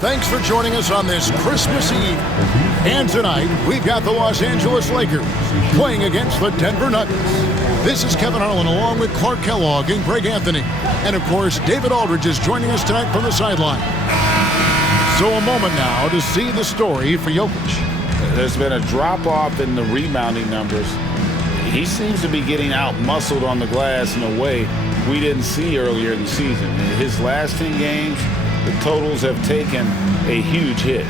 Thanks for joining us on this Christmas Eve. And tonight, we've got the Los Angeles Lakers playing against the Denver Nuggets. This is Kevin Harlan along with Clark Kellogg and Greg Anthony. And of course, David Aldridge is joining us tonight from the sideline. So a moment now to see the story for Jokic. There's been a drop-off in the rebounding numbers. He seems to be getting out-muscled on the glass in a way we didn't see earlier in the season. In his last 10 games, the totals have taken a huge hit.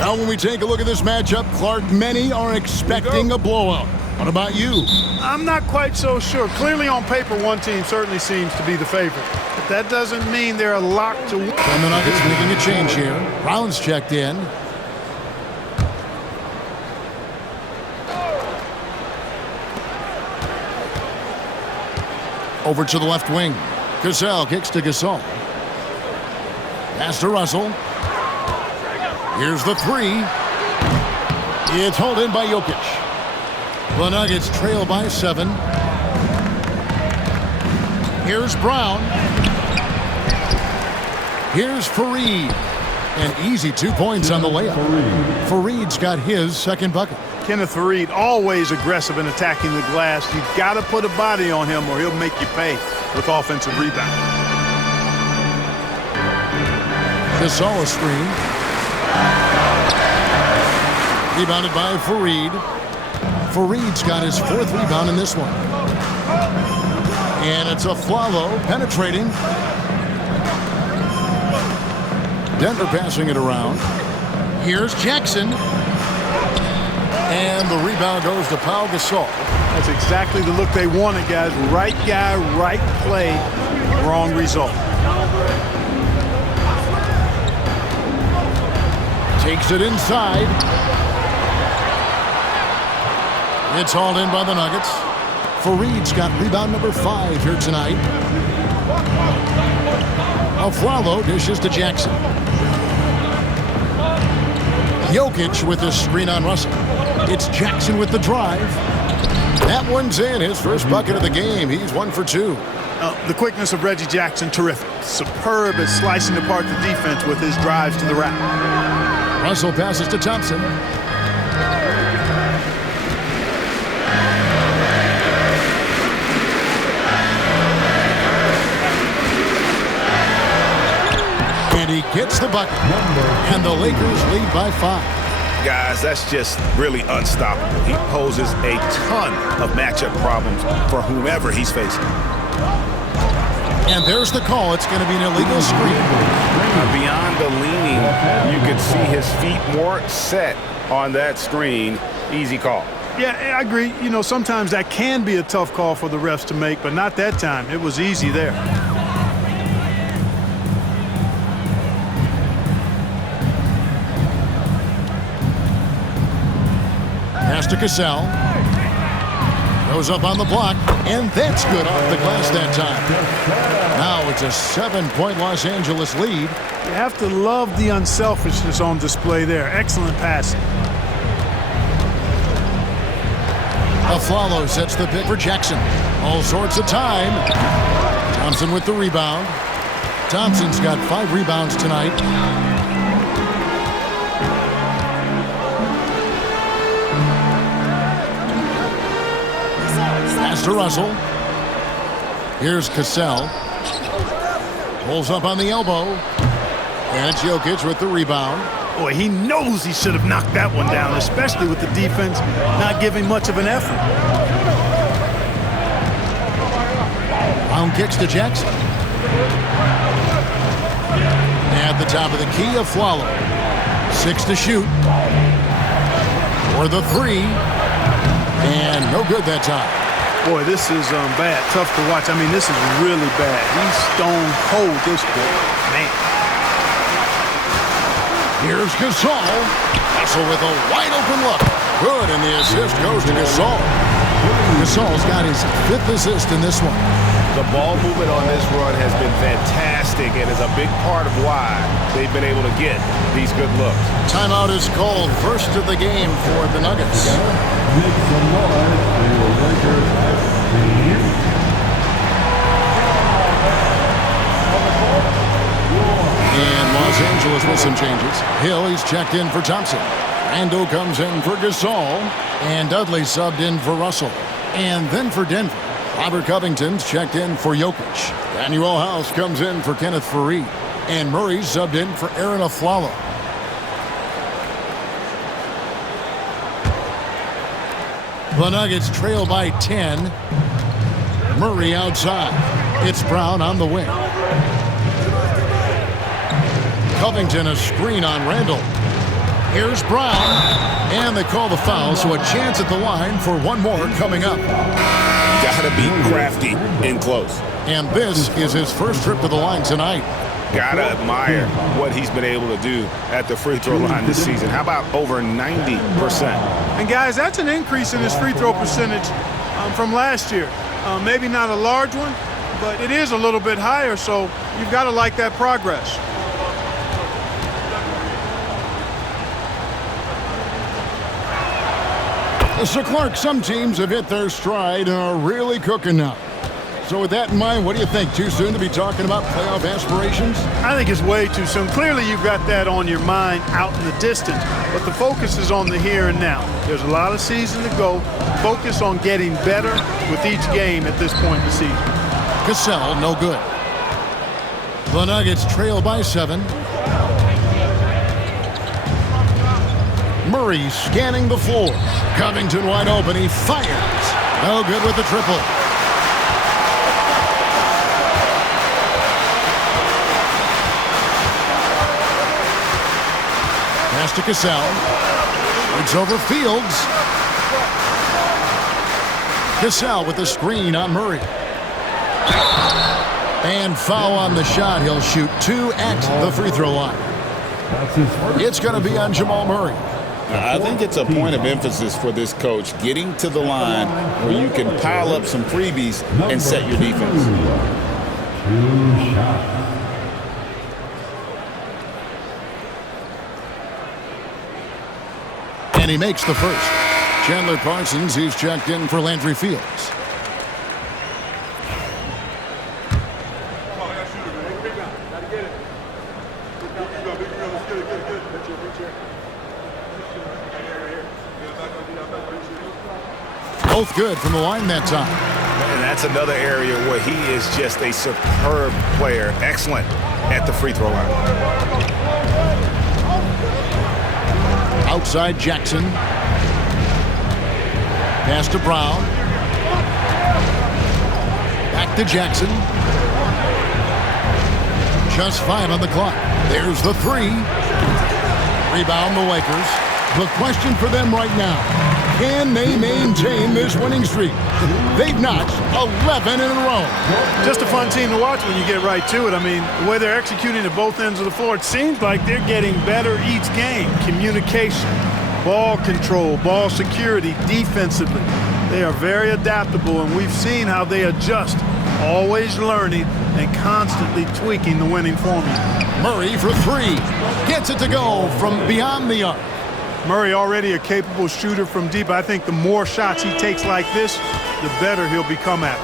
Now, when we take a look at this matchup, Clark, many are expecting a blowout. What about you? I'm not quite so sure. Clearly on paper, one team certainly seems to be the favorite. But that doesn't mean they're locked to win. And the Nuggets making a change here. Brown's checked in. Over to the left wing. Cassell kicks to Gasol. Pass to Russell. Here's the three. It's hauled in by Jokic. The Nuggets trail by 7. Here's Brown. Here's Fareed. An easy 2 points on the layup. Fareed's got his second bucket. Kenneth Fareed, always aggressive in attacking the glass. You've got to put a body on him or he'll make you pay with offensive rebound. Gasol screen. Rebounded by Fareed. Fareed's got his 4th rebound in this one. And it's Afflalo penetrating. Denver passing it around. Here's Jackson. And the rebound goes to Pau Gasol. That's exactly the look they wanted, guys. Right guy, right play, wrong result. Takes it inside. It's hauled in by the Nuggets. Fareed's got rebound number 5 here tonight. Afflalo dishes to Jackson. Jokic with the screen on Russell. It's Jackson with the drive. That one's in, his first bucket of the game. He's 1 for 2. The quickness of Reggie Jackson, terrific. Superb at slicing apart the defense with his drives to the rack. Russell passes to Thompson. And he gets the bucket. And the Lakers lead by 5. Guys, that's just really unstoppable. He poses a ton of matchup problems for whomever he's facing. And there's the call. It's going to be an illegal screen. Beyond the leaning, you could see his feet more set on that screen. Easy call. Yeah, I agree. You know, sometimes that can be a tough call for the refs to make, but not that time. It was easy there. Pass to Cassell. Goes up on the block, and that's good off the glass that time. Now it's a 7-point Los Angeles lead. You have to love the unselfishness on display there. Excellent passing. Afflalo sets the pick for Jackson. All sorts of time. Thompson with the rebound. Thompson's got 5 rebounds tonight. Pass to Russell. Here's Cassell. Pulls up on the elbow. And it's Jokic with the rebound. Boy, he knows he should have knocked that one down, especially with the defense not giving much of an effort. Brown kicks to Jackson. At the top of the key, Afflalo. 6 to shoot. For the 3. And no good that time. Boy, this is bad. Tough to watch. I mean, this is really bad. He's stone cold this ball. Man. Here's Gasol. Hustle with a wide-open look. Good, and the assist goes to Gasol. Gasol's got his 5th assist in this one. The ball movement on this run has been fantastic and is a big part of why they've been able to get these good looks. Timeout is called. First of the game for the Nuggets. Make some noise for your Lakers SC. And Los Angeles with some changes. Hill, he's checked in for Thompson. Randall comes in for Gasol. And Dudley subbed in for Russell. And then for Denver, Robert Covington's checked in for Jokic. Daniel House comes in for Kenneth Faried. And Murray subbed in for Aaron Aflalo. The Nuggets trail by 10. Murray outside. It's Brown on the wing. Covington a screen on Randall. Here's Brown. And they call the foul, so a chance at the line for one more coming up. Gotta be crafty in close. And this is his first trip to the line tonight. Gotta admire what he's been able to do at the free throw line this season. How about over 90%? And guys, that's an increase in his free throw percentage from last year. Maybe not a large one, but it is a little bit higher, so you've got to like that progress. So, Clark, some teams have hit their stride and are really cooking now. So with that in mind, what do you think? Too soon to be talking about playoff aspirations? I think it's way too soon. Clearly, you've got that on your mind out in the distance, but the focus is on the here and now. There's a lot of season to go. Focus on getting better with each game at this point in the season. Cassell, no good. The Nuggets trail by 7. Murray scanning the floor. Covington wide open. He fires. No good with the triple. Pass to Cassell. It's over Fields. Cassell with the screen on Murray. And foul on the shot. He'll shoot 2 at the free throw line. It's going to be on Jamal Murray. I think it's a point of emphasis for this coach, getting to the line where you can pile up some freebies and set your defense. 2 shots. And he makes the first. Chandler Parsons, he's checked in for Landry Fields. Both good from the line that time. And that's another area where he is just a superb player. Excellent at the free throw line. Outside Jackson. Pass to Brown. Back to Jackson. Just 5 on the clock. There's the 3. Rebound the Lakers. The question for them right now, can they maintain this winning streak? They've notched 11 in a row. Just a fun team to watch when you get right to it. I mean, the way they're executing at both ends of the floor, it seems like they're getting better each game. Communication, ball control, ball security, defensively. They are very adaptable, and we've seen how they adjust, always learning and constantly tweaking the winning formula. Murray for 3. Gets it to go from beyond the arc. Murray already a capable shooter from deep. I think the more shots he takes like this, the better he'll become at it.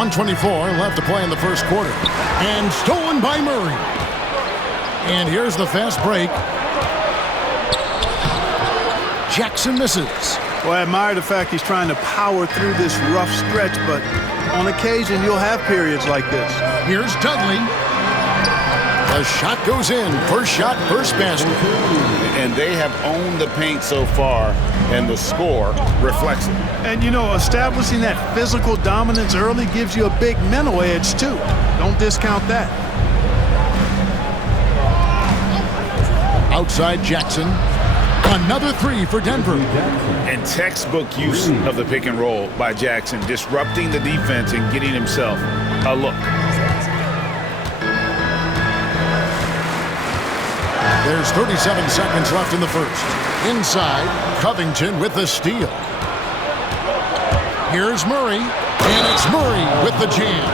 1:24 left to play in the first quarter. And stolen by Murray. And here's the fast break. Jackson misses. Well, I admire the fact he's trying to power through this rough stretch, but on occasion you'll have periods like this. Here's Dudley. The shot goes in. First shot, first basket. And they have owned the paint so far, and the score reflects it. And, you know, establishing that physical dominance early gives you a big mental edge, too. Don't discount that. Outside Jackson. Another 3 for Denver. And textbook use of the pick and roll by Jackson, disrupting the defense and getting himself a look. There's 37 seconds left in the first. Inside, Covington with the steal. Here's Murray, and it's Murray with the jam.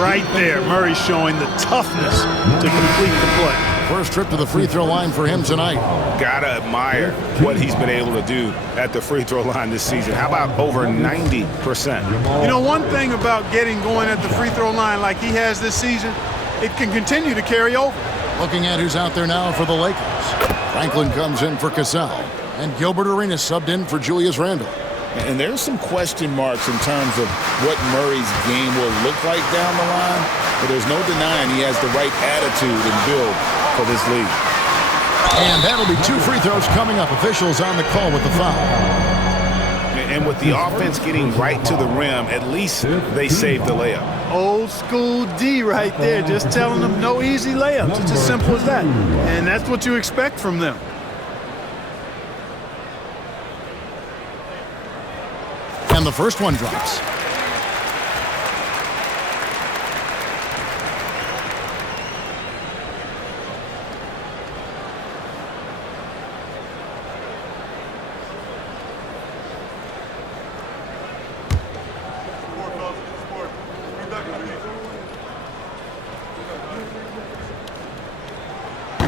Right there, Murray showing the toughness to complete the play. First trip to the free throw line for him tonight. Gotta admire what he's been able to do at the free throw line this season. How about over 90%? You know, one thing about getting going at the free throw line like he has this season, it can continue to carry over. Looking at who's out there now for the Lakers. Franklin comes in for Cassell, and Gilbert Arenas subbed in for Julius Randle. And there's some question marks in terms of what Murray's game will look like down the line, but there's no denying he has the right attitude and build for this league. And that'll be 2 free throws coming up. Officials on the call with the foul. And with the offense getting right to the rim, at least they saved the layup. Old school D right there, just telling them no easy layups. It's as simple as that. And that's what you expect from them. And the first one drops.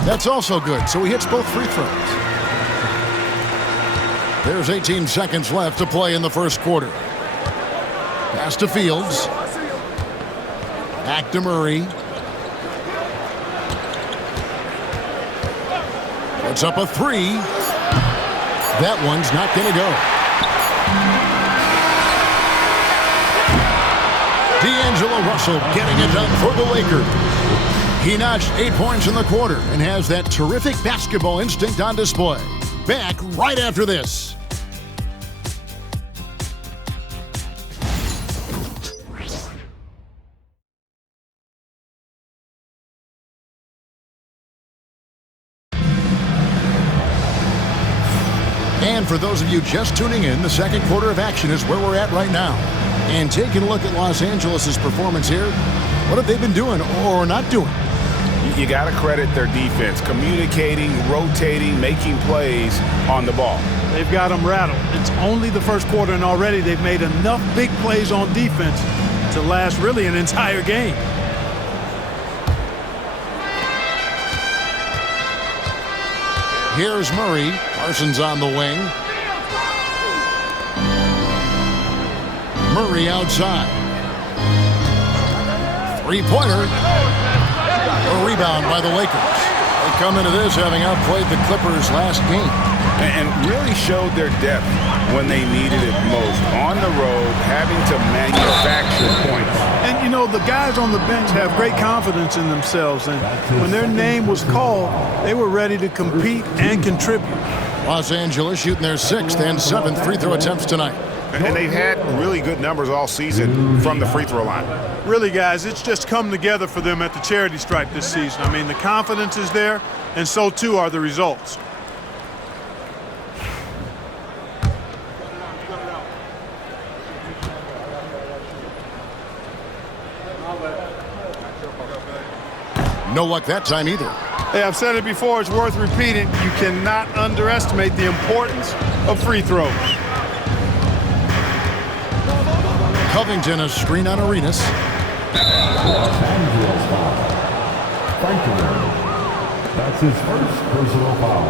That's also good, so he hits both free throws. There's 18 seconds left to play in the first quarter. Pass to Fields. Back to Murray. Puts up a 3. That one's not going to go. D'Angelo Russell getting it done for the Lakers. He notched 8 points in the quarter and has that terrific basketball instinct on display. Back right after this. And for those of you just tuning in, the second quarter of action is where we're at right now. And taking a look at Los Angeles' performance here, what have they been doing or not doing? You got to credit their defense, communicating, rotating, making plays on the ball. They've got them rattled. It's only the first quarter, and already they've made enough big plays on defense to last really an entire game. Here's Murray. Parsons on the wing. Murray outside. Three-pointer. A rebound by the Lakers. They come into this having outplayed the Clippers last game. And really showed their depth when they needed it most. On the road, having to manufacture points. And, you know, the guys on the bench have great confidence in themselves. And when their name was called, they were ready to compete and contribute. Los Angeles shooting their 6th and 7th free throw attempts tonight. And they've had really good numbers all season from the free throw line. Really, guys, it's just come together for them at the charity stripe this season. I mean, the confidence is there, and so too are the results. No luck that time either. Hey, I've said it before, it's worth repeating. You cannot underestimate the importance of free throws. Covington, a screen on Arenas. Los Angeles foul. Franklin. That's his first personal foul.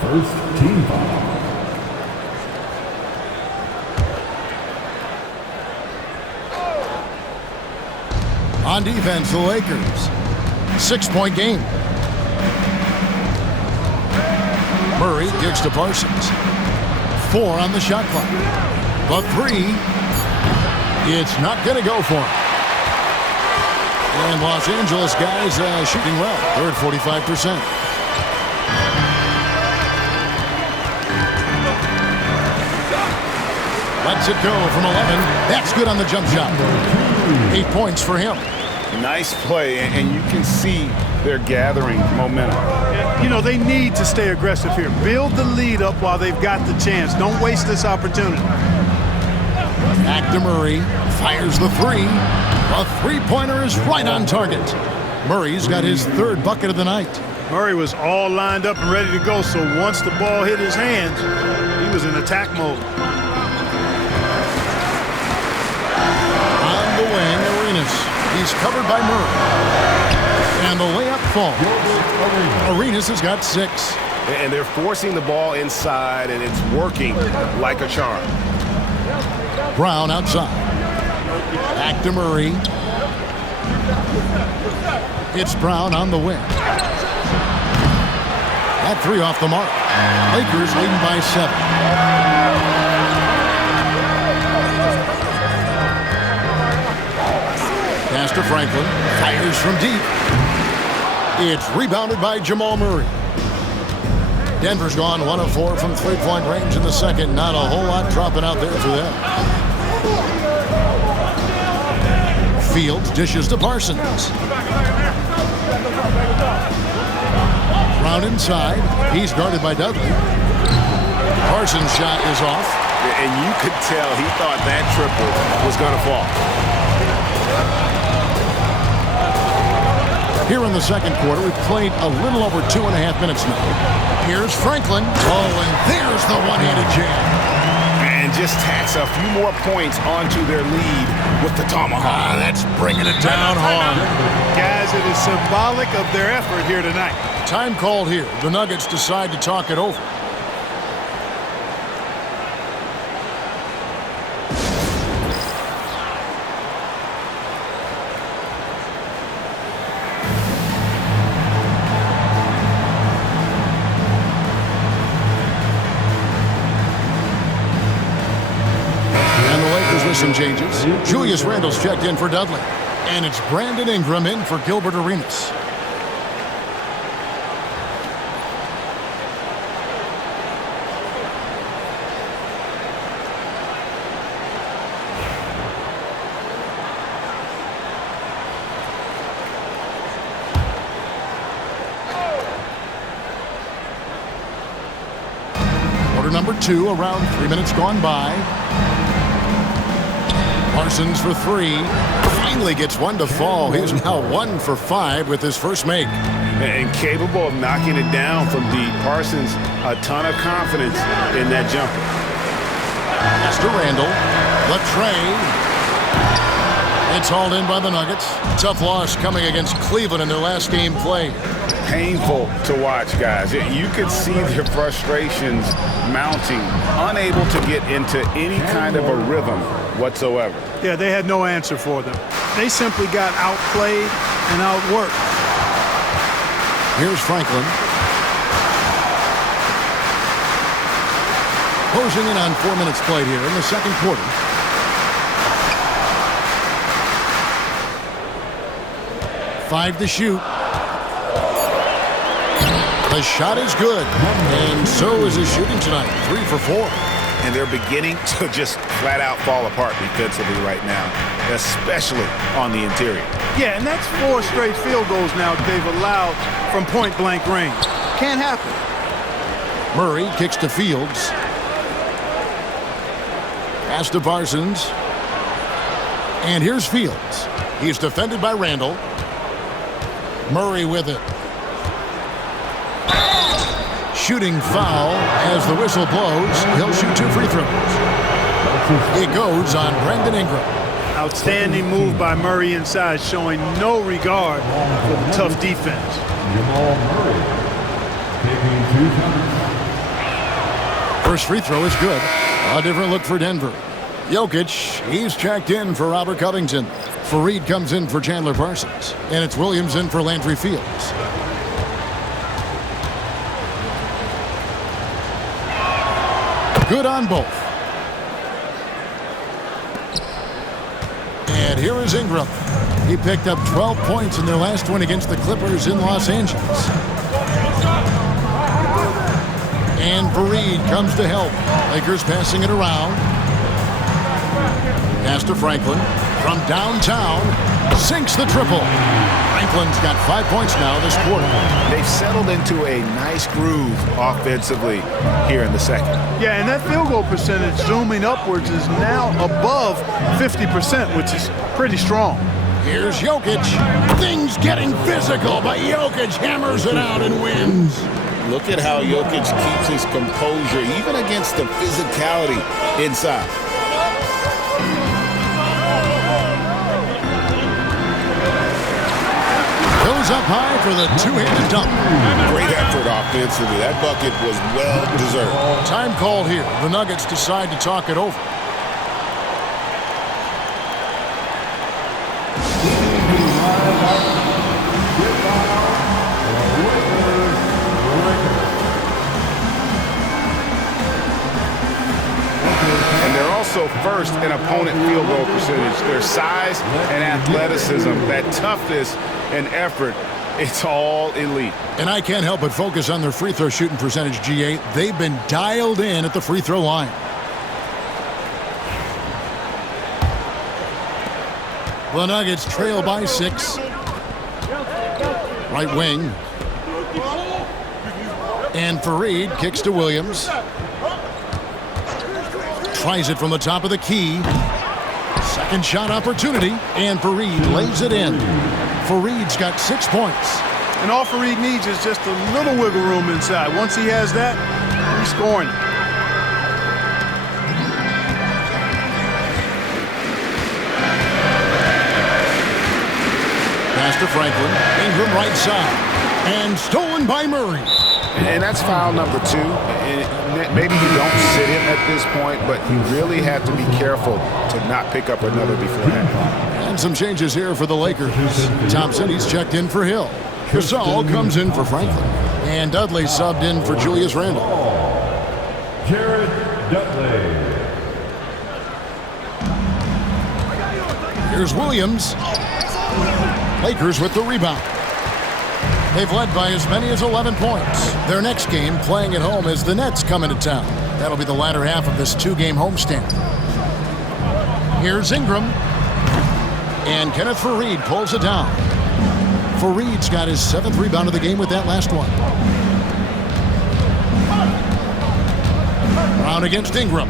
First team foul. On defense, the Lakers. 6-point game. Murray gives to Parsons. 4 on the shot clock. The 3. It's not going to go for him. And Los Angeles guys shooting well. They're at 45%. Lets it go from 11. That's good on the jump shot. 8 points for him. Nice play, and you can see they're gathering momentum. You know, they need to stay aggressive here. Build the lead up while they've got the chance. Don't waste this opportunity. Back to Murray. Fires the 3. The three-pointer is right on target. Murray's got his 3rd bucket of the night. Murray was all lined up and ready to go, so once the ball hit his hands, he was in attack mode. On the wing, Arenas. He's covered by Murray. And the layup falls. Arenas has got 6. And they're forcing the ball inside, and it's working like a charm. Brown outside. Back to Murray. It's Brown on the wing. That 3 off the mark. Lakers leading by 7. Pass to Franklin. Fires from deep. It's rebounded by Jamal Murray. Denver's gone 1 of 4 from 3-point range in the second. Not a whole lot dropping out there for them. Fields dishes to Parsons. Brown inside. He's guarded by Dudley. Parsons' shot is off. And you could tell he thought that triple was going to fall. Here in the second quarter, we've played a little over 2.5 minutes now. Here's Franklin. Oh, and there's the one-handed jam. And just tacks a few more points onto their lead with the tomahawk. That's bringing it down hard. Guys, it is symbolic of their effort here tonight. Time called here. The Nuggets decide to talk it over. Some changes. Julius Randle's checked in for Dudley. And it's Brandon Ingram in for Gilbert Arenas. Quarter number 2, around 3 minutes gone by. Parsons for 3. Finally gets one to fall. He's now 1 for 5 with his first make. And capable of knocking it down from deep. Parsons, a ton of confidence in that jumper. Pass to Randle. The tray. It's hauled in by the Nuggets. Tough loss coming against Cleveland in their last game played. Painful to watch, guys. You could see their frustrations mounting, unable to get into any kind of a rhythm whatsoever. Yeah, they had no answer for them. They simply got outplayed and outworked. Here's Franklin. Closing in on 4 minutes played here in the second quarter. Five to shoot. The shot is good, and so is his shooting tonight. 3 for 4. And they're beginning to just flat out fall apart defensively right now, especially on the interior. Yeah, and that's 4 straight field goals now they've allowed from point-blank range. Can't happen. Murray kicks to Fields. Pass to Parsons. And here's Fields. He's defended by Randle. Murray with it. Shooting foul as the whistle blows. He'll shoot 2 free throws. It goes on Brandon Ingram. Outstanding move by Murray inside, showing no regard for the tough defense. Jamal Murray taking 2 shots. First free throw is good. A different look for Denver. Jokic, he's checked in for Robert Covington. Fareed comes in for Chandler Parsons. And it's Williams in for Landry Fields. Good on both. And here is Ingram. He picked up 12 points in their last win against the Clippers in Los Angeles. And Fareed comes to help. Lakers passing it around. Pass to Franklin. From downtown, sinks the triple. Franklin's got 5 points now this quarter. They've settled into a nice groove offensively here in the second. Yeah, and that field goal percentage zooming upwards is now above 50%, which is pretty strong. Here's Jokic. Things getting physical, but Jokic hammers it out and wins. Look at how Jokic keeps his composure, even against the physicality inside. Goes up high for the two-handed dunk. Great effort offensively. That bucket was well-deserved. Time called here. The Nuggets decide to talk it over. And they're also first in opponent field goal percentage. Their size and athleticism, that toughness and effort, it's all elite. And I can't help but focus on their free throw shooting percentage, G8. They've been dialed in at the free throw line. The Nuggets trail by 6. Right wing. And Fareed kicks to Williams. Tries it from the top of the key. Second shot opportunity. And Fareed lays it in. Fareed's got 6 points. And all Fareed needs is just a little wiggle room inside. Once he has that, he's scoring. Pass to Franklin. Ingram right side. And stolen by Murray. And that's foul number 2. And maybe you don't sit him at this point, but you really have to be careful to not pick up another beforehand. And some changes here for the Lakers. Thompson, he's checked in for Hill. Gasol comes in for Franklin. And Dudley subbed in for Julius Randle. Jared Dudley. Here's Williams. Lakers with the rebound. They've led by as many as 11 points. Their next game, playing at home, as the Nets come into town. That'll be the latter half of this 2-game homestand. Here's Ingram. And Kenneth Fareed pulls it down. Fareed's got his 7th rebound of the game with that last one. Brown against Ingram.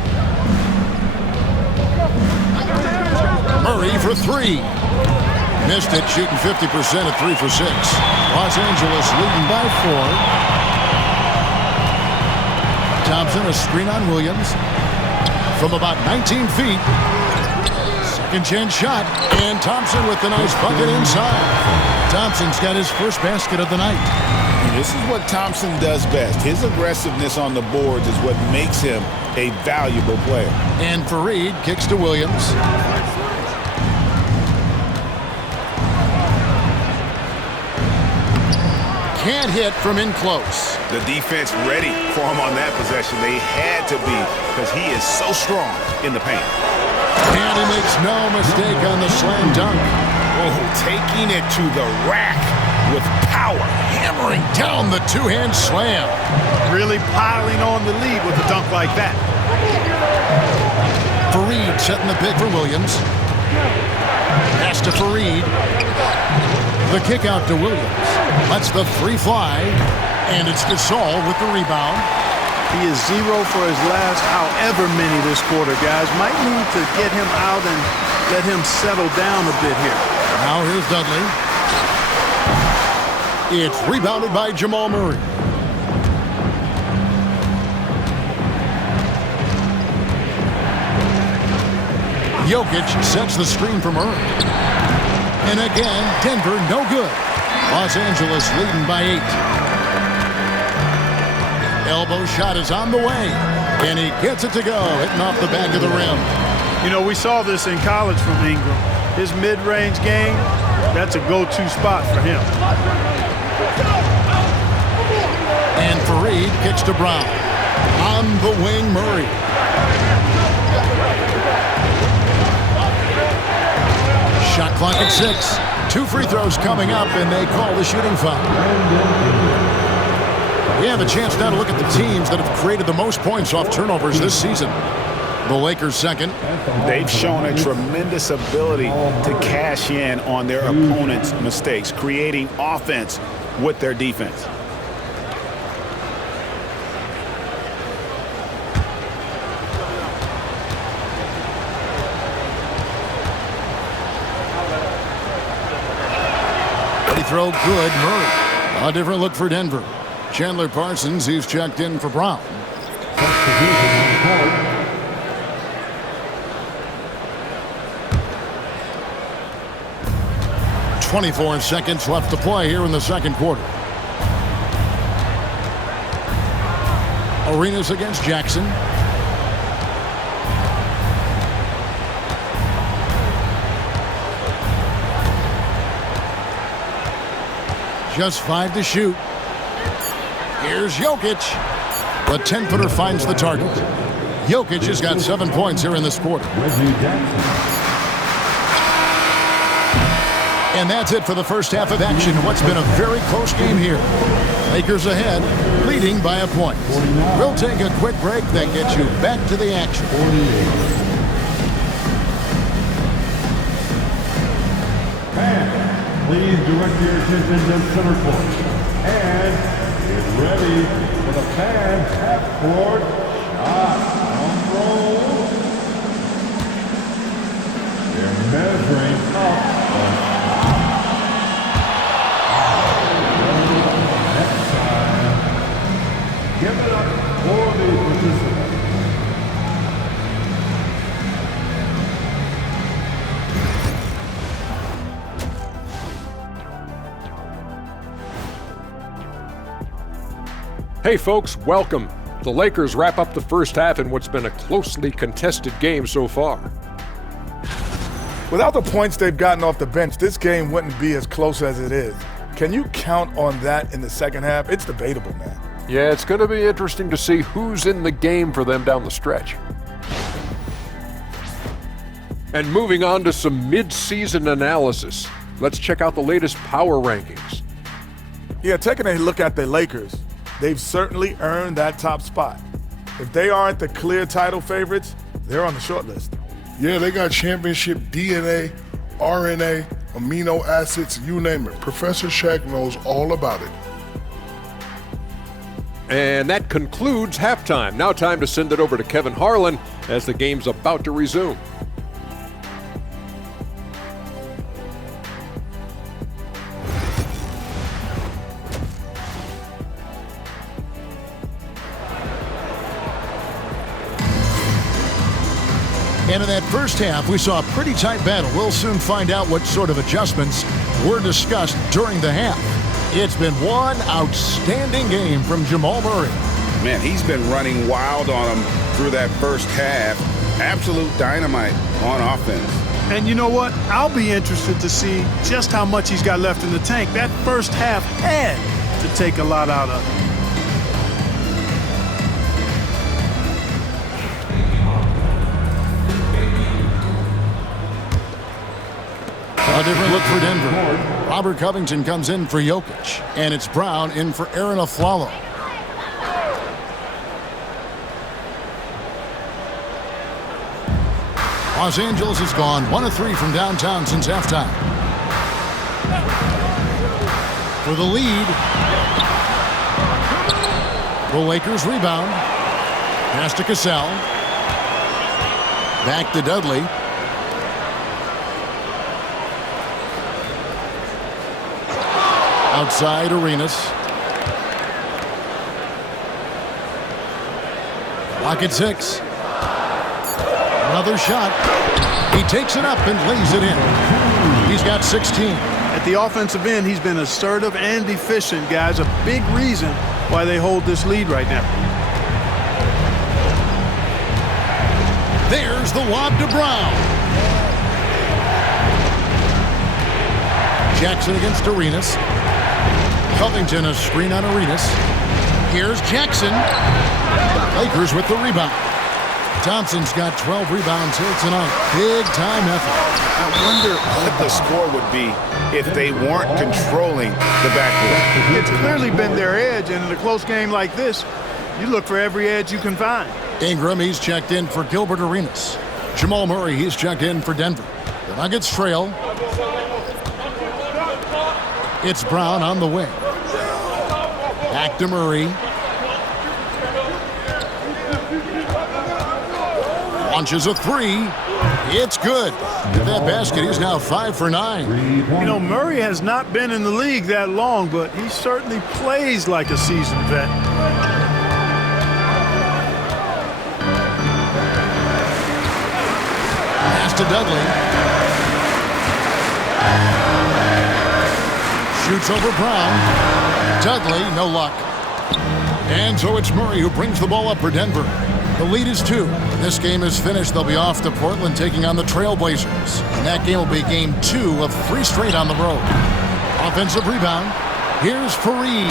Murray for 3. Missed it, shooting 50% at 3 for 6. Los Angeles leading by 4. Thompson, a screen on Williams. From about 19 feet. Second chance shot. And Thompson with the nice bucket inside. Thompson's got his first basket of the night. And this is what Thompson does best. His aggressiveness on the boards is what makes him a valuable player. And Fareed kicks to Williams. Can't hit from in close. The defense ready for him on that possession. They had to be, because he is so strong in the paint. And he makes no mistake on the slam dunk. Oh, taking it to the rack with power. Hammering down the two-hand slam. Really piling on the lead with a dunk like that. Fareed setting the pick for Williams. Pass to Fareed. The kick out to Williams. That's the free fly. And it's Gasol with the rebound. He is 0 for his last however many this quarter, guys. Might need to get him out and let him settle down a bit here. Now here's Dudley. It's rebounded by Jamal Murray. Jokic sets the screen for Murray. And again, Denver no good. Los Angeles leading by 8. Elbow shot is on the way. And he gets it to go, hitting off the back of the rim. You know, we saw this in college from Ingram. His mid-range game, that's a go-to spot for him. And Fareed kicks to Brown. On the wing, Murray. Shot clock at 6. 2 free throws coming up, and they call the shooting foul. We have a chance now to look at the teams that have created the most points off turnovers this season. The Lakers second. They've shown a tremendous ability to cash in on their opponent's mistakes, creating offense with their defense. They throw good. Murray. A different look for Denver. Chandler Parsons, he's checked in for Brown. Substitution on court. 24 seconds left to play here in the second quarter. Arenas against Jackson. Just 5 to shoot. Here's Jokic. The 10-footer finds the target. Jokic has got 7 points here in this quarter. Reggie Jackson. And that's it for the first half of action. What's been a very close game here. Lakers ahead, leading by a point. We'll take a quick break that gets you back to the action. And please direct your attention to center court. And get ready for the fans half-court shot on roll. They're measuring up. Give it up for the participants. Hey folks, welcome. The Lakers wrap up the first half in what's been a closely contested game so far. Without the points they've gotten off the bench, this game wouldn't be as close as it is. Can you count on that in the second half? It's debatable, man. Yeah, it's going to be interesting to see who's in the game for them down the stretch. And moving on to some mid-season analysis, let's check out the latest power rankings. Yeah, taking a look at the Lakers, they've certainly earned that top spot. If they aren't the clear title favorites, they're on the short list. Yeah, they got championship DNA, RNA, amino acids, you name it. Professor Shaq knows all about it. And that concludes halftime. Now time to send it over to Kevin Harlan as the game's about to resume. And in that first half, we saw a pretty tight battle. We'll soon find out what sort of adjustments were discussed during the half. It's been one outstanding game from Jamal Murray. Man, he's been running wild on him through that first half. Absolute dynamite on offense. And you know what? I'll be interested to see just how much he's got left in the tank. That first half had to take a lot out of it. A different look for Denver. Robert Covington comes in for Jokic, and it's Brown in for Aaron Aflalo. Los Angeles has gone 1 of 3 from downtown since halftime. For the lead, the Lakers rebound. Pass to Cassell. Back to Dudley. Outside Arenas. Clock at 6. Another shot. He takes it up and lays it in. He's got 16. At the offensive end, he's been assertive and efficient, guys. A big reason why they hold this lead right now. There's the lob to Brown. Jackson against Arenas. Covington, a screen on Arenas. Here's Jackson. Lakers with the rebound. Thompson's got 12 rebounds here tonight. Big time effort. I wonder what the score would be if they weren't controlling the backcourt. It's clearly been their edge, and in a close game like this, you look for every edge you can find. Ingram, he's checked in for Gilbert Arenas. Jamal Murray, he's checked in for Denver. The Nuggets trail. It's Brown on the wing. Back to Murray. Launches a three. It's good. With that basket, he's now 5 for 9. You know, Murray has not been in the league that long, but he certainly plays like a seasoned vet. Pass to Dudley. Shoots over Brown. Dudley, no luck. And so it's Murray who brings the ball up for Denver. The lead is 2. This game is finished. They'll be off to Portland taking on the Trailblazers. And that game will be game 2 of 3 straight on the road. Offensive rebound. Here's Faried.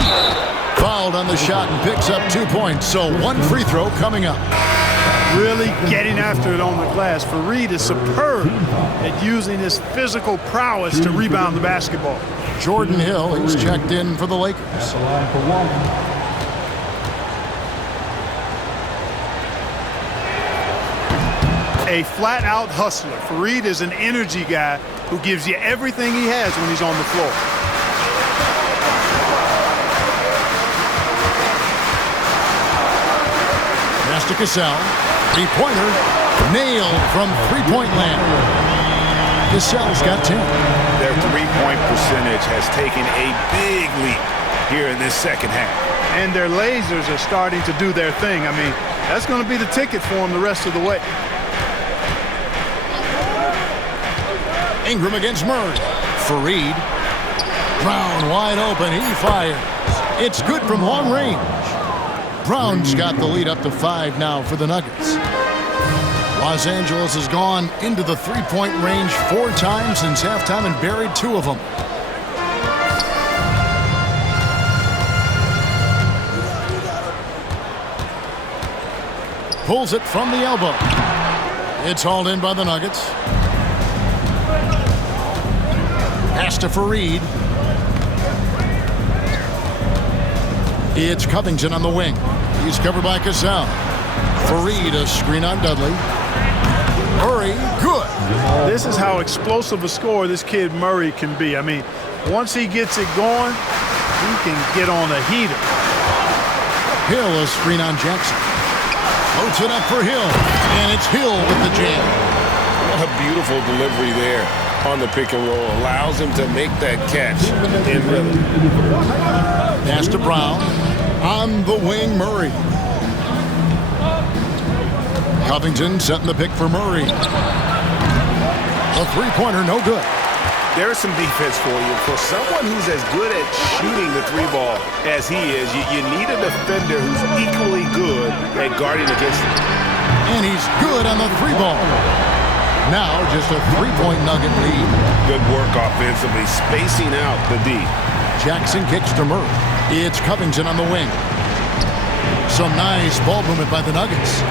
Fouled on the shot and picks up 2 points. So 1 free throw coming up. Really getting after it on the glass. Faried is superb at using his physical prowess to rebound the basketball. Jordan Hill, he's checked in for the Lakers. A flat-out hustler. Faried is an energy guy who gives you everything he has when he's on the floor. Pass to Cassell. 3-pointer. Nailed from 3-point land. Cassell's got 10. Their three-point percentage has taken a big leap here in this second half. And their lasers are starting to do their thing. I mean, that's going to be the ticket for them the rest of the way. Ingram against Murray. Faried. Brown wide open. He fires. It's good from long range. Brown's got the lead up to 5 now for the Nuggets. Los Angeles has gone into the 3-point range 4 times since halftime and buried 2 of them. Pulls it from the elbow. It's hauled in by the Nuggets. Pass to Faried. It's Covington on the wing. He's covered by Cassell. Faried, a screen on Dudley. Murray, good. This is how explosive a scorer this kid Murray can be. I mean, once he gets it going, he can get on a heater. Hill, a screen on Jackson. Floats it up for Hill. And it's Hill with the jam. What a beautiful delivery there on the pick and roll. Allows him to make that catch in rhythm. Pass to Brown. On the wing, Murray. Covington setting the pick for Murray. A 3-pointer, no good. There's some defense for you. For someone who's as good at shooting the 3-ball as he is, you need a defender who's equally good at guarding against him. And he's good on the 3-ball. Now just a 3-point Nugget lead. Good work offensively, spacing out the D. Jackson kicks to Murray. It's Covington on the wing. Some nice ball movement by the Nuggets.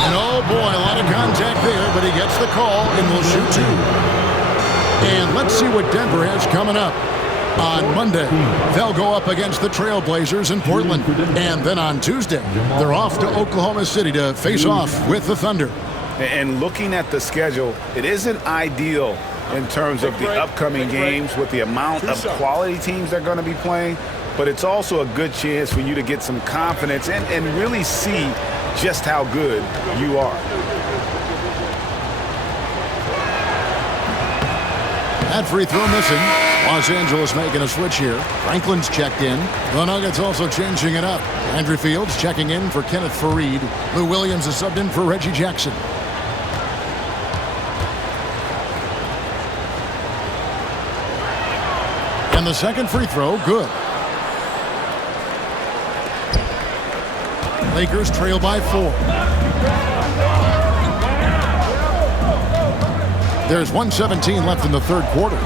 And oh boy, a lot of contact there, but he gets the call and will shoot 2. And let's see what Denver has coming up. On Monday, they'll go up against the Trailblazers in Portland. And then on Tuesday, they're off to Oklahoma City to face off with the Thunder. And looking at the schedule, it isn't ideal in terms of the upcoming games with the amount of quality teams they're going to be playing, but it's also a good chance for you to get some confidence and really see just how good you are. That free throw missing. Los Angeles making a switch here. Franklin's checked in. The Nuggets also changing it up. Andrew Fields checking in for Kenneth Faried. Lou Williams is subbed in for Reggie Jackson. And the second free throw, good. Lakers trail by 4. There's 1:17 left in the third quarter.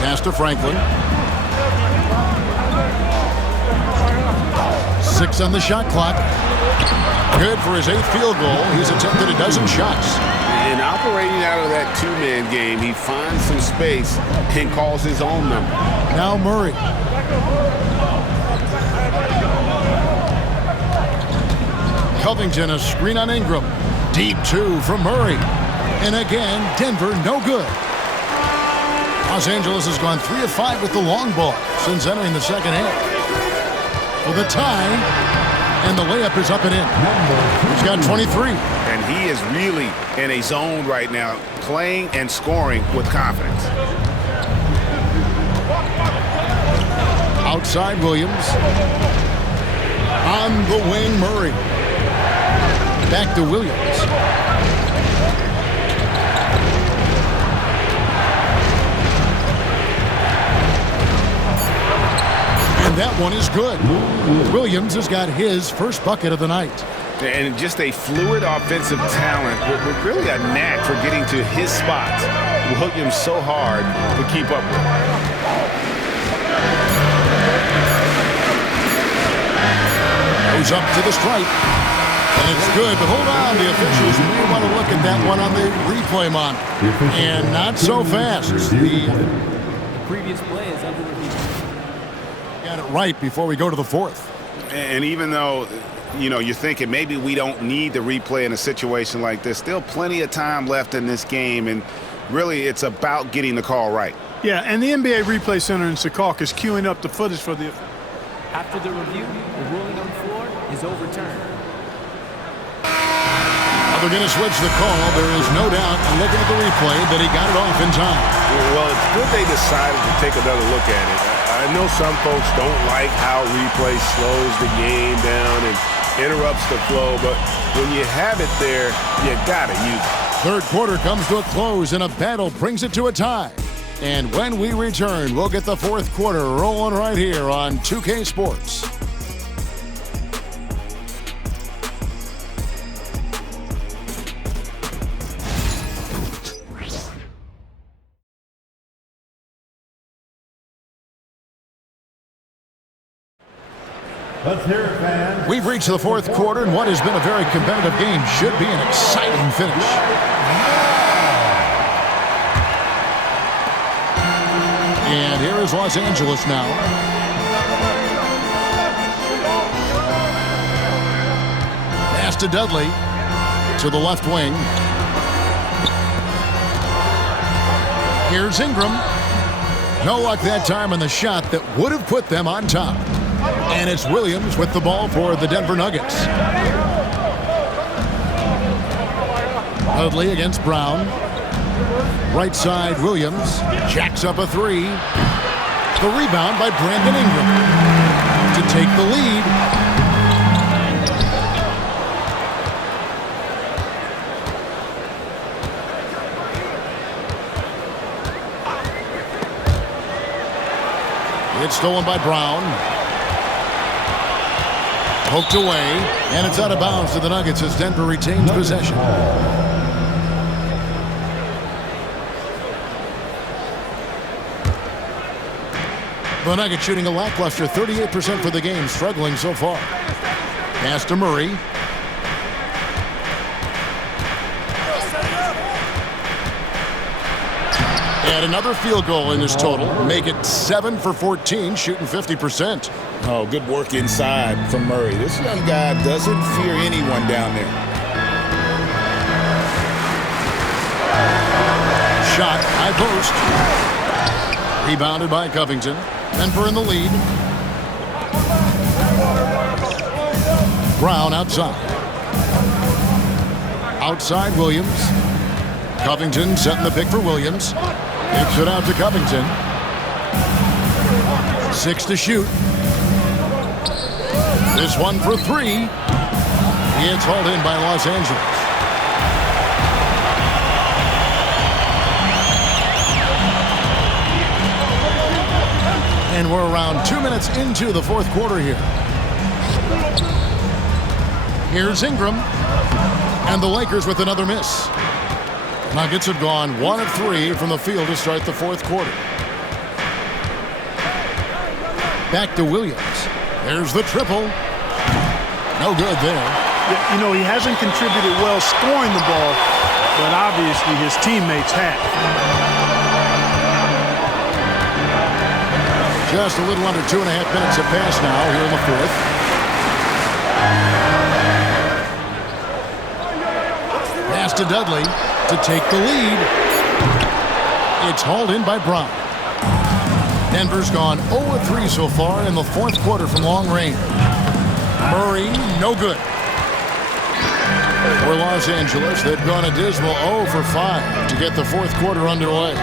Pass to Franklin. 6 on the shot clock. Good for his 8th field goal. He's attempted a dozen shots. In operating out of that 2-man game, he finds some space and calls his own number. Now Murray. Covington, a screen on Ingram. Deep 2 from Murray. And again, Denver no good. Los Angeles has gone 3 of 5 with the long ball since entering the second half. For the tie, And the layup is up and in. He's got 23. And he is really in a zone right now, playing and scoring with confidence. Outside Williams. On the wing, Murray. Back to Williams. And that one is good. Williams has got his first bucket of the night. And just a fluid offensive talent with really a knack for getting to his spots. Williams so hard to keep up with. Goes up to the stripe. And it's good, but hold on. The officials may want to look at that one on the replay monitor. And not so fast. The previous play is under review. Got it right before we go to the fourth. And even though, you're thinking maybe we don't need the replay in a situation like this, still plenty of time left in this game, and really it's about getting the call right. Yeah, and the NBA Replay Center in Secaucus is queuing up the footage for the... After the review, the ruling on the floor is overturned. They're going to switch the call. There is no doubt, looking at the replay, that he got it off in time. Well, it's good they decided to take another look at it. I know some folks don't like how replay slows the game down and interrupts the flow, but when you have it there, you got to use it. Third quarter comes to a close, and a battle brings it to a tie. And when we return, we'll get the fourth quarter rolling right here on 2K Sports. Let's hear it, fans. We've reached the fourth quarter, and what has been a very competitive game should be an exciting finish. And here is Los Angeles now. Pass to Dudley to the left wing. Here's Ingram. No luck that time on the shot that would have put them on top. And it's Williams with the ball for the Denver Nuggets. Dudley against Brown. Right side, Williams jacks up a three. The rebound by Brandon Ingram to take the lead. It's stolen by Brown. Poked away, and it's out of bounds to the Nuggets as Denver retains possession. The Nuggets shooting a lackluster 38% for the game, struggling so far. Pass to Murray. And another field goal in his total. Make it 7 for 14, shooting 50%. Oh, good work inside from Murray. This young guy doesn't fear anyone down there. Shot, high post. Rebounded by Covington. Denver in the lead. Brown outside. Outside Williams. Covington setting the pick for Williams. Kicks it out to Covington. 6 to shoot. This one for 3. It's hauled in by Los Angeles. And we're around 2 minutes into the fourth quarter here. Here's Ingram. And the Lakers with another miss. Nuggets have gone 1 of 3 from the field to start the fourth quarter. Back to Williams. There's the triple. No good there. Yeah, he hasn't contributed well scoring the ball, but obviously his teammates have. Just a little under 2.5 minutes have passed now here in the fourth. Pass to Dudley to take the lead. It's hauled in by Brown. Denver's gone 0-3 so far in the fourth quarter from long range. Murray, no good. For Los Angeles, they've gone a dismal 0 for 5 to get the fourth quarter underway.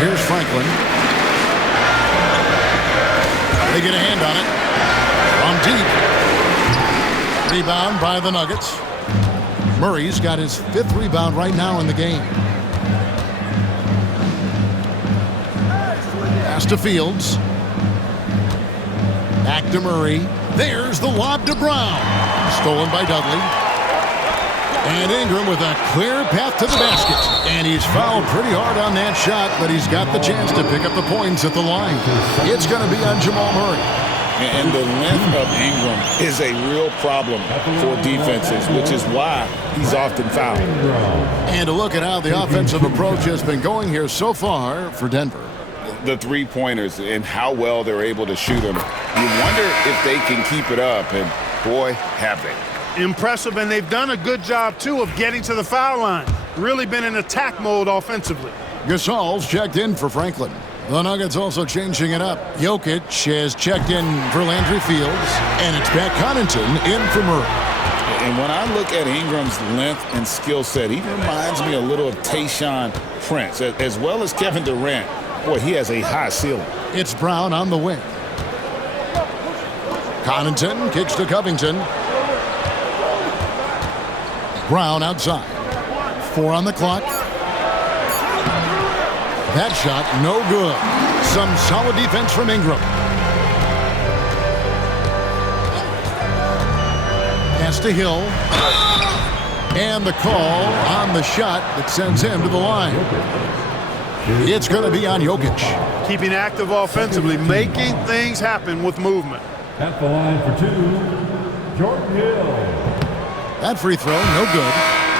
Here's Franklin. They get a hand on it. From deep. Rebound by the Nuggets. Murray's got his 5th rebound right now in the game. Pass to Fields. Back to Murray. There's the lob to Brown. Stolen by Dudley. And Ingram with a clear path to the basket. And he's fouled pretty hard on that shot, but he's got the chance to pick up the points at the line. It's going to be on Jamal Murray. And the length of Ingram is a real problem for defenses, which is why he's often fouled. And to look at how the offensive approach has been going here so far for Denver. The three-pointers and how well they're able to shoot them. You wonder if they can keep it up, and boy, have they. Impressive, and they've done a good job, too, of getting to the foul line. Really been in attack mode offensively. Gasol's checked in for Franklin. The Nuggets also changing it up. Jokic has checked in for Landry Fields, and it's Pat Connaughton in for Murray. And when I look at Ingram's length and skill set, he reminds me a little of Tayshaun Prince, as well as Kevin Durant. Boy, he has a high ceiling. It's Brown on the wing. Connaughton kicks to Covington. Brown outside. 4 on the clock. That shot, no good. Some solid defense from Ingram. Pass to Hill. And the call on the shot that sends him to the line. It's going to be on Jokic. Keeping active offensively, making things happen with movement. At the line for 2, Jordan Hill. That free throw, no good.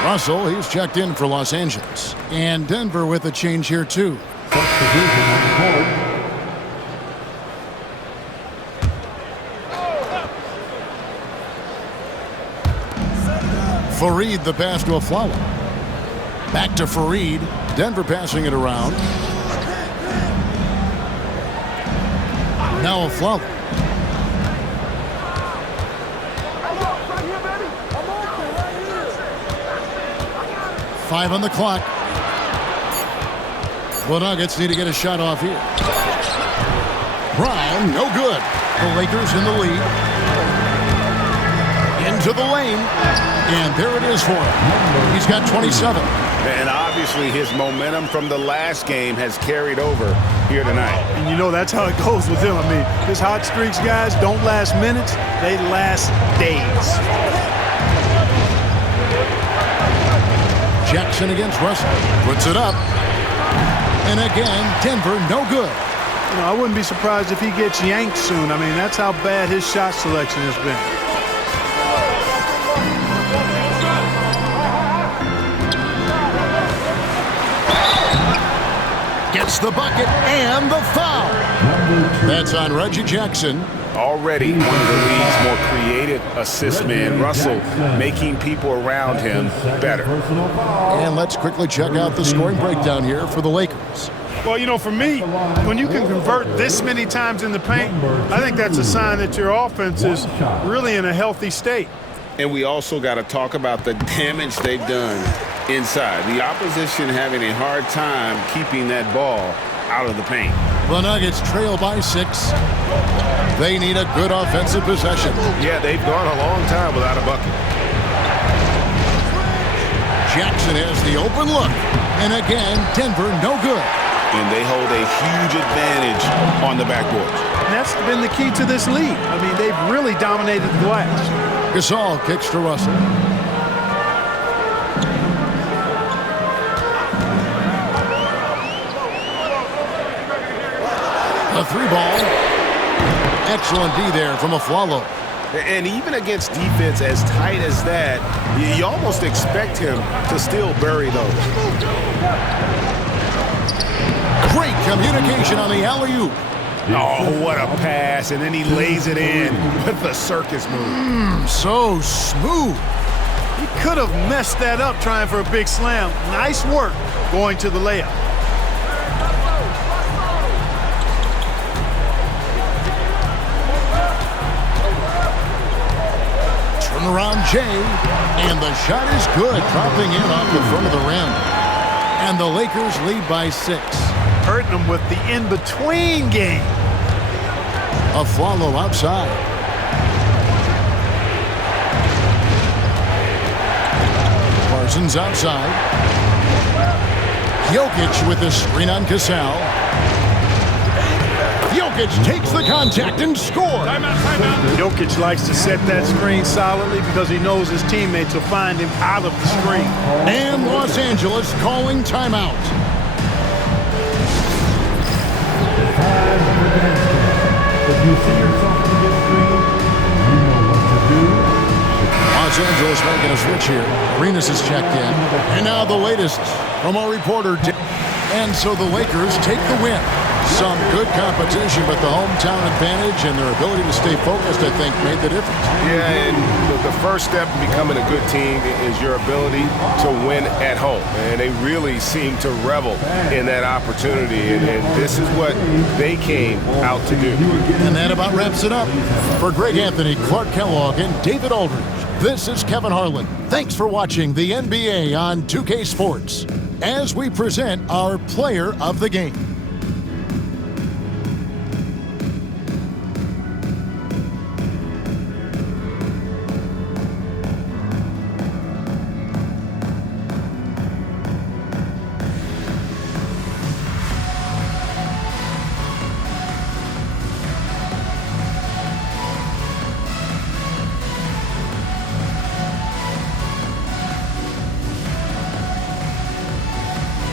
Russell, he's checked in for Los Angeles. And Denver with a change here, too. Substitution on the court. Fareed the pass to Afflalo. Back to Fareed. Denver passing it around. Now Afflalo. Five on the clock. The Nuggets need to get a shot off here. Brown, no good. The Lakers in the lead. Into the lane. And there it is for him. He's got 27. And obviously his momentum from the last game has carried over here tonight. And you know that's how it goes with him. I mean, his hot streaks, guys, don't last minutes. They last days. Jackson against Russell. Puts it up. And again, Denver, no good. You know, I wouldn't be surprised if he gets yanked soon. I mean, that's how bad his shot selection has been. Gets the bucket and the foul. That's on Reggie Jackson. Already one of the league's more creative assist men. Russell making people around him better. And let's quickly check out the scoring breakdown here for the Lakers. Well, you know, for me, when you can convert this many times in the paint, I think that's a sign that your offense is really in a healthy state. And we also got to talk about the damage they've done inside. The opposition having a hard time keeping that ball out of the paint. The Nuggets trail by 6. They need a good offensive possession. Yeah, they've gone a long time without a bucket. Jackson has the open look. And again, Denver, no good. And they hold a huge advantage on the backboard. And that's been the key to this league. I mean, they've really dominated the glass. Gasol kicks to Russell. A 3-ball. Excellent D there from Afflalo. And even against defense as tight as that, you almost expect him to still bury those. Great communication on the alley-oop. Oh, what a pass. And then he lays it in with the circus move. So smooth. He could have messed that up trying for a big slam. Nice work going to the layup. Turnaround Jay, and the shot is good, dropping in off the front of the rim. And the Lakers lead by 6. Hurting them with the in-between game. Afflalo outside. Parsons outside. Jokic with the screen on Cassell. Jokic takes the contact and scores. Jokic likes to set that screen solidly because he knows his teammates will find him out of the screen. And Los Angeles calling timeout. If you see yourself in this screen, you know what to do. Los Angeles making a switch here. Arenas is checked in. And now the latest from our reporter. And so the Lakers take the win. Some good competition, but the hometown advantage and their ability to stay focused, I think, made the difference. Yeah, and the first step in becoming a good team is your ability to win at home. And they really seem to revel in that opportunity, and this is what they came out to do. And that about wraps it up. For Greg Anthony, Clark Kellogg, and David Aldridge, this is Kevin Harlan. Thanks for watching the NBA on 2K Sports as we present our Player of the Game.